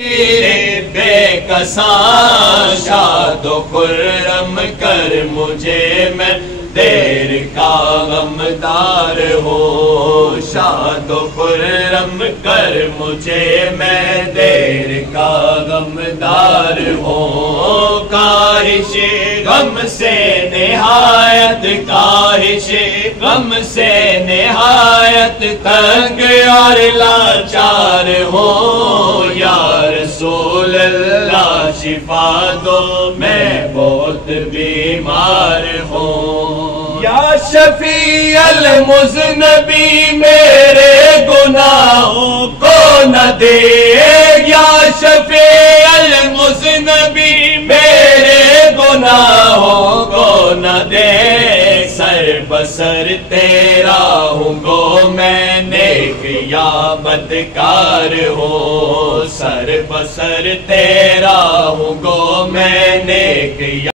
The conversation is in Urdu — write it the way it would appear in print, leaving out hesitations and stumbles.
بے کساں شاد و خرم کر مجھے، میں دیر کا غمدار ہوں، شاد و خرم کر مجھے، میں دیر کا غمدار ہوں۔ کاہش غم سے نہایت، کاہش غم سے نہایت تنگ اور لاچار ہوں، یا رسول اللہ شفا دو میں بہت بیمار ہوں۔ یا شفیع المذنبین میرے گناہوں کو نہ دیکھ، یا شفیع المذنبین میرے گناہوں کو نہ دیکھ، سر بسر تیرا ہوں گو میں نیک یا بدکار ہوں، سر بسر تیرا ہوں گو میں نیک یا